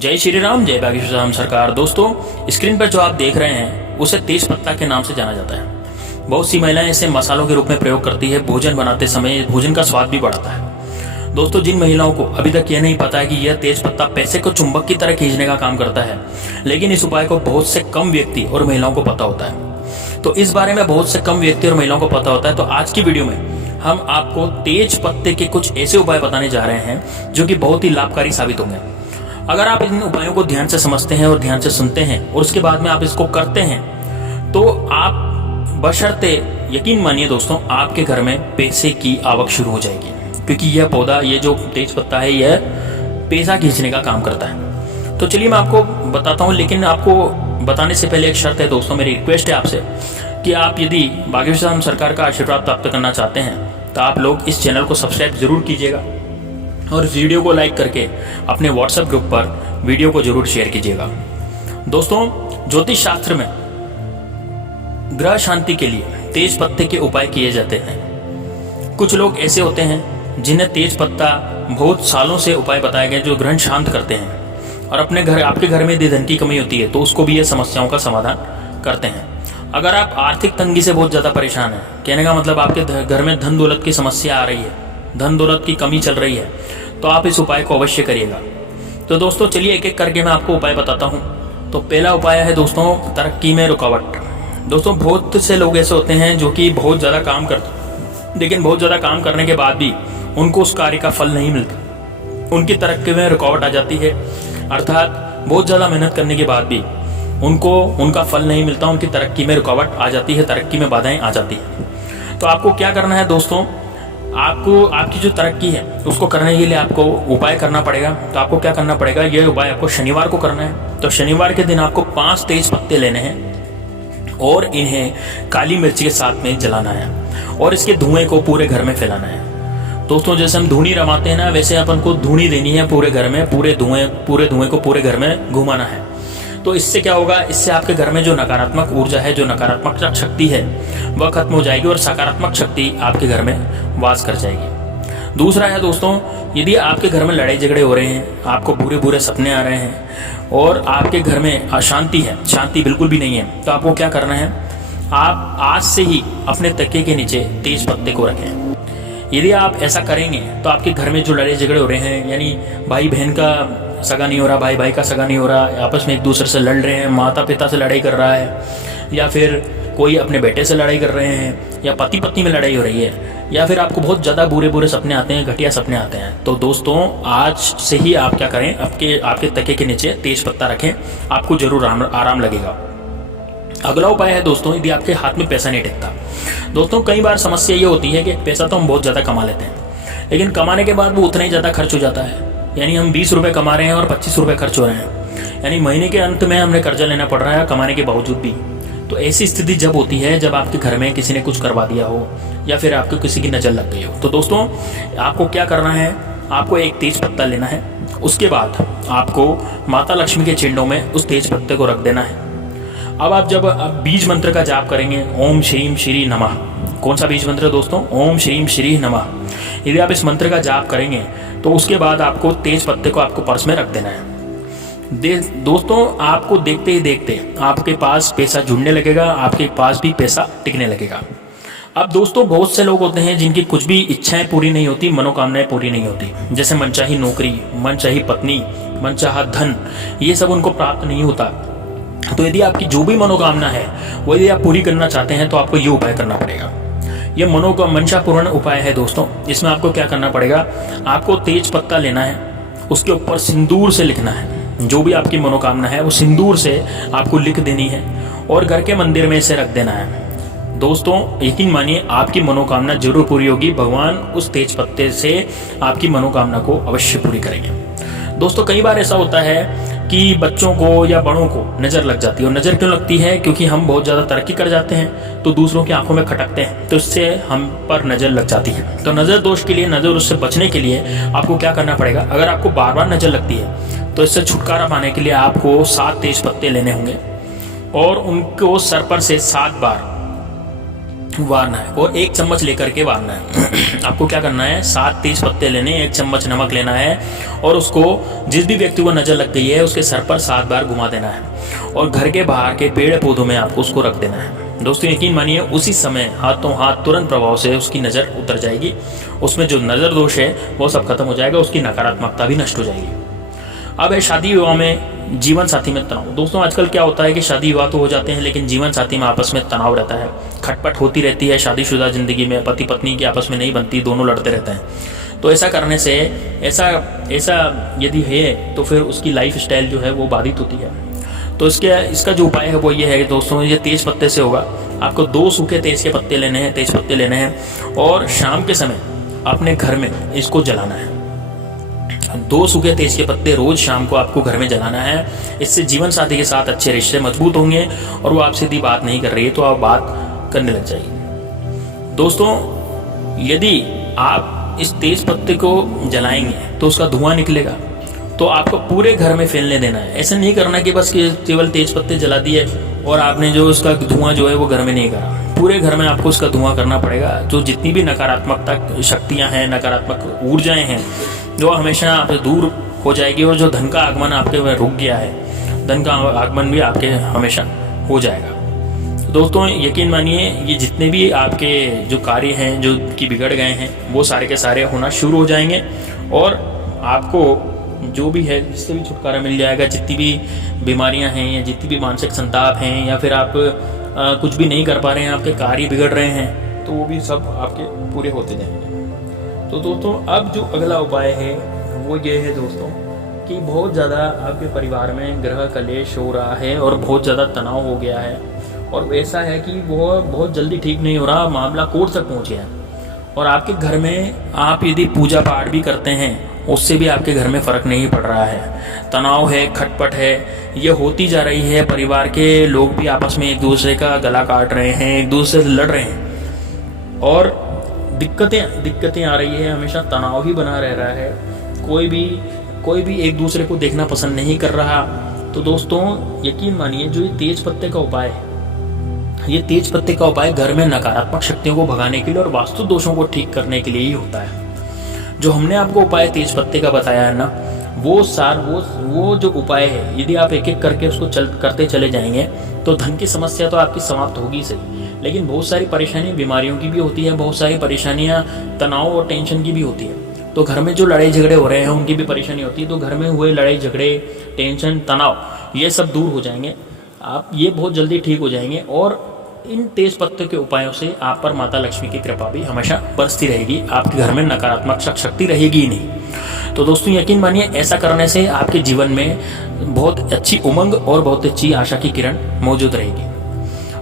जय श्री राम, जय बागेश्वर धाम सरकार। दोस्तों, स्क्रीन पर जो आप देख रहे हैं उसे तेज पत्ता के नाम से जाना जाता है। बहुत सी महिलाएं इसे मसालों के रूप में प्रयोग करती है। भोजन बनाते समय भोजन का स्वाद भी बढ़ाता है। दोस्तों, जिन महिलाओं को अभी तक यह नहीं पता है कि यह तेज पत्ता पैसे को चुंबक की तरह खींचने का काम करता है, लेकिन इस उपाय को बहुत से कम व्यक्ति और महिलाओं को पता होता है। तो इस बारे में बहुत से कम व्यक्ति और महिलाओं को पता होता है। तो आज की वीडियो में हम आपको तेज पत्ते के कुछ ऐसे उपाय बताने जा रहे हैं जो कि बहुत ही लाभकारी साबित होंगे। अगर आप इन उपायों को ध्यान से समझते हैं और ध्यान से सुनते हैं और उसके बाद में आप इसको करते हैं तो आप बशर्ते यकीन मानिए दोस्तों, आपके घर में पैसे की आवक शुरू हो जाएगी, क्योंकि यह पौधा, ये जो तेज पत्ता है, यह पैसा खींचने का काम करता है। तो चलिए मैं आपको बताता हूँ, लेकिन आपको बताने से पहले एक शर्त है दोस्तों, मेरी रिक्वेस्ट है आपसे कि आप यदि बागेश्वर धाम सरकार का आशीर्वाद प्राप्त करना चाहते हैं तो आप लोग इस चैनल को सब्सक्राइब जरूर कीजिएगा और वीडियो को लाइक करके अपने व्हाट्सएप ग्रुप पर वीडियो को जरूर शेयर कीजिएगा। दोस्तों, ज्योतिष शास्त्र में ग्रह शांति के लिए तेज पत्ते के उपाय किए जाते हैं। कुछ लोग ऐसे होते हैं जिन्हें तेज पत्ता बहुत सालों से उपाय बताए गए जो ग्रह शांत करते हैं, और अपने घर, आपके घर में यदि धन की कमी होती है तो उसको भी ये समस्याओं का समाधान करते हैं। अगर आप आर्थिक तंगी से बहुत ज़्यादा परेशान हैं, कहने का मतलब आपके घर में धन दौलत की समस्या आ रही है, धन दौलत की कमी चल रही है, तो आप इस उपाय को अवश्य करिएगा। तो दोस्तों चलिए एक एक करके मैं आपको उपाय बताता हूँ। तो पहला उपाय है दोस्तों, तरक्की में रुकावट। दोस्तों, बहुत से लोग ऐसे होते हैं जो कि बहुत ज़्यादा काम करते, लेकिन बहुत ज़्यादा काम करने के बाद भी उनको उस कार्य का फल नहीं मिलता, उनकी तरक्की में रुकावट आ जाती है। अर्थात बहुत ज़्यादा मेहनत करने के बाद भी उनको उनका फल नहीं मिलता, उनकी तरक्की में रुकावट आ जाती है, तरक्की में बाधाएं आ जाती हैं। तो आपको क्या करना है दोस्तों, आपको आपकी जो तरक्की है उसको करने के लिए आपको उपाय करना पड़ेगा। तो आपको क्या करना पड़ेगा, यह उपाय आपको शनिवार को करना है। तो शनिवार के दिन आपको 5 तेज पत्ते लेने हैं और इन्हें काली मिर्च के साथ में जलाना है और इसके धुएं को पूरे घर में फैलाना है। दोस्तों, जैसे हम धूनी रमाते हैं ना, वैसे अपन को धूनी देनी है पूरे घर में, पूरे धुएं को पूरे घर में घुमाना है। तो इससे क्या होगा, इससे आपके घर में जो नकारात्मक ऊर्जा है, जो नकारात्मक शक्ति है, वह खत्म हो जाएगी और सकारात्मक शक्ति आपके घर में वास कर जाएगी। दूसरा है दोस्तों, यदि आपके घर में लड़ाई झगड़े हो रहे हैं, आपको बुरे बुरे सपने आ रहे हैं और आपके घर में अशांति है, शांति बिल्कुल भी नहीं है, तो आपको क्या करना है, आप आज से ही अपने तकिए के नीचे तेज पत्ते को रखें। यदि आप ऐसा करेंगे तो आपके घर में जो लड़ाई झगड़े हो रहे हैं, यानी भाई बहन का सगा नहीं हो रहा, भाई भाई का सगा नहीं हो रहा, आपस में एक दूसरे से लड़ रहे हैं, माता पिता से लड़ाई कर रहा है, या फिर कोई अपने बेटे से लड़ाई कर रहे हैं, या पति पत्नी में लड़ाई हो रही है, या फिर आपको बहुत ज़्यादा बुरे बुरे सपने आते हैं, घटिया सपने आते हैं, तो दोस्तों आज से ही आप क्या करें, आपके तकिए के नीचे तेज पत्ता रखें, आपको जरूर आराम लगेगा। अगला उपाय है दोस्तों, यदि आपके हाथ में पैसा नहीं टिकता। दोस्तों, कई बार समस्या ये होती है कि पैसा तो हम बहुत ज़्यादा कमा लेते हैं, लेकिन कमाने के बाद वो उतना ही ज़्यादा खर्च हो जाता है। यानी हम 20 रुपये कमा रहे हैं और 25 रुपये खर्च हो रहे हैं, यानी महीने के अंत में हमने कर्जा लेना पड़ रहा है कमाने के बावजूद भी। तो ऐसी स्थिति जब होती है जब आपके घर में किसी ने कुछ करवा दिया हो या फिर आपको किसी की नज़र लग गई हो, तो दोस्तों आपको क्या करना है, आपको एक तेज पत्ता लेना है। उसके बाद आपको माता लक्ष्मी के चिन्हों में उस तेज पत्ते को रख देना है। अब आप जब बीज मंत्र का जाप करेंगे, ओम श्रीम श्री नमः। कौन सा बीज मंत्र है दोस्तों, ओम श्रीम श्री नमः। यदि आप इस मंत्र का जाप करेंगे तो उसके बाद आपको तेज पत्ते को आपको पर्स में रख देना है। दोस्तों, आपको देखते ही देखते आपके पास पैसा जुड़ने लगेगा, आपके पास भी पैसा टिकने लगेगा। अब दोस्तों, बहुत से लोग होते हैं जिनकी कुछ भी इच्छाएं पूरी नहीं होती, मनोकामनाएं पूरी नहीं होती, जैसे मनचाही नौकरी, मनचाही पत्नी, मनचाहा धन, ये सब उनको प्राप्त नहीं होता। तो यदि आपकी जो भी मनोकामना है वो यदि आप पूरी करना चाहते हैं तो आपको ये उपाय करना पड़ेगा। ये मनसा पूर्ण उपाय है दोस्तों। इसमें आपको क्या करना पड़ेगा, आपको तेज पत्ता लेना है, उसके ऊपर सिंदूर से लिखना है, जो भी आपकी मनोकामना है वो सिंदूर से आपको लिख देनी है और घर के मंदिर में इसे रख देना है। दोस्तों, यकीन मानिए आपकी मनोकामना जरूर पूरी होगी। भगवान उस तेज पत्ते से आपकी मनोकामना को अवश्य पूरी करेंगे। दोस्तों, कई बार ऐसा होता है कि बच्चों को या बड़ों को नज़र लग जाती है, और नज़र क्यों लगती है, क्योंकि हम बहुत ज़्यादा तरक्की कर जाते हैं तो दूसरों की आंखों में खटकते हैं, तो इससे हम पर नज़र लग जाती है। तो नज़र दोष के लिए, नज़र उससे बचने के लिए आपको क्या करना पड़ेगा, अगर आपको बार बार नज़र लगती है तो इससे छुटकारा पाने के लिए आपको 7 तेज पत्ते लेने होंगे और उनको सर पर से 7 बार वारना है और 1 चम्मच लेकर के वारना है। आपको क्या करना है, 7 तेज पत्ते लेने, 1 चम्मच नमक लेना है और उसको जिस भी व्यक्ति को नजर लग गई है उसके सर पर 7 बार घुमा देना है और घर के बाहर के पेड़ पौधों में आपको उसको रख देना है। दोस्तों यकीन मानिए उसी समय हाथों हाथ तुरंत प्रभाव से उसकी नज़र उतर जाएगी, उसमें जो नज़र दोष है वो सब खत्म हो जाएगा, उसकी नकारात्मकता भी नष्ट हो जाएगी। अब है शादी विवाह में जीवन साथी में तनाव। दोस्तों आजकल क्या होता है कि शादी विवाह तो हो जाते हैं लेकिन जीवन साथी में आपस में तनाव रहता है, खटपट होती रहती है। शादीशुदा जिंदगी में पति पत्नी की आपस में नहीं बनती, दोनों लड़ते रहते हैं। तो ऐसा करने से ऐसा यदि है तो फिर उसकी लाइफ स्टाइल जो है वो बाधित होती है। तो इसका जो उपाय है वो ये है कि दोस्तों ये तेज पत्ते से होगा। आपको 2 सूखे तेज के पत्ते लेने हैं, तेज पत्ते लेने हैं और शाम के समय अपने घर में इसको जलाना है। 2 सूखे तेज के पत्ते रोज शाम को आपको घर में जलाना है। इससे जीवन साथी के साथ अच्छे रिश्ते मजबूत होंगे और वो आपसे यदि बात नहीं कर रही है तो आप बात करने लग जाएगी। दोस्तों यदि आप इस तेज पत्ते को जलाएंगे तो उसका धुआं निकलेगा, तो आपको पूरे घर में फैलने देना है। ऐसा नहीं करना कि बस केवल तेज पत्ते जला दिए और आपने जो उसका धुआं जो है वो घर में नहीं करा। पूरे घर में आपको उसका धुआं करना पड़ेगा। जो जितनी भी नकारात्मकता शक्तियां हैं, नकारात्मक ऊर्जाएं हैं, जो हमेशा आपसे दूर हो जाएगी और जो धन का आगमन आपके में रुक गया है, धन का आगमन भी आपके हमेशा हो जाएगा। दोस्तों यकीन मानिए ये जितने भी आपके जो कार्य हैं जो कि बिगड़ गए हैं वो सारे के सारे होना शुरू हो जाएंगे और आपको जो भी है जिससे भी छुटकारा मिल जाएगा। जितनी भी बीमारियां हैं या जितनी भी मानसिक संताप हैं या फिर आप कुछ भी नहीं कर पा रहे हैं, आपके कार्य बिगड़ रहे हैं, तो वो भी सब आपके पूरे होते जाएंगे। तो दोस्तों अब जो अगला उपाय है वो ये है दोस्तों कि बहुत ज़्यादा आपके परिवार में ग्रह कलेश हो रहा है और बहुत ज़्यादा तनाव हो गया है और ऐसा है कि वो बहुत जल्दी ठीक नहीं हो रहा, मामला कोर्ट तक पहुँच गया और आपके घर में आप यदि पूजा पाठ भी करते हैं उससे भी आपके घर में फ़र्क नहीं पड़ रहा है। तनाव है, खटपट है, ये होती जा रही है। परिवार के लोग भी आपस में एक दूसरे का गला काट रहे हैं, एक दूसरे से लड़ रहे हैं और दिक्कतें आ रही है। हमेशा तनाव ही बना रह रहा है, कोई भी एक दूसरे को देखना पसंद नहीं कर रहा। तो दोस्तों यकीन मानिए जो ये तेज पत्ते का उपाय है, ये तेज पत्ते का उपाय घर में नकारात्मक शक्तियों को भगाने के लिए और वास्तु दोषों को ठीक करने के लिए ही होता है। जो हमने आपको उपाय तेज पत्ते का बताया है ना, वो जो उपाय है यदि आप एक एक करके उसको करते चले जाएंगे तो धन की समस्या तो आपकी समाप्त होगी सही, लेकिन बहुत सारी परेशानी बीमारियों की भी होती है, बहुत सारी परेशानियां तनाव और टेंशन की भी होती है। तो घर में जो लड़ाई झगड़े हो रहे हैं उनकी भी परेशानी होती है। तो घर में हुए लड़ाई झगड़े, टेंशन, तनाव ये सब दूर हो जाएंगे, आप ये बहुत जल्दी ठीक हो जाएंगे और इन तेज पत्तों के उपायों से आप पर माता लक्ष्मी की कृपा भी हमेशा बरसती रहेगी। आपके घर में नकारात्मक शक्ति रहेगी ही नहीं। तो दोस्तों यकीन मानिए ऐसा करने से आपके जीवन में बहुत अच्छी उमंग और बहुत अच्छी आशा की किरण मौजूद रहेगी।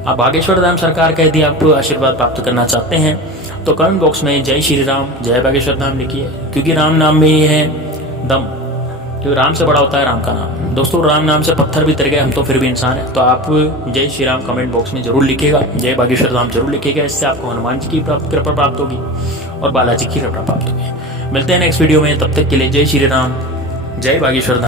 आप बागेश्वर धाम सरकार का यदि आप आशीर्वाद प्राप्त करना चाहते हैं तो कमेंट बॉक्स में जय श्री राम, जय बागेश्वर धाम लिखिए, क्योंकि राम नाम में ही है दम, क्योंकि राम से बड़ा होता है राम का नाम। दोस्तों राम नाम से पत्थर भी तर गए, हम तो फिर भी इंसान है। तो आप जय श्री राम कमेंट बॉक्स में जरूर लिखिएगा, जय बागेश्वर धाम जरूर लिखिएगा। इससे आपको हनुमान जी की कृपा प्राप्त होगी और बालाजी की कृपा प्राप्त होगी। मिलते हैं नेक्स्ट वीडियो में, तब तक के लिए जय श्री राम, जय बागेश्वर धाम।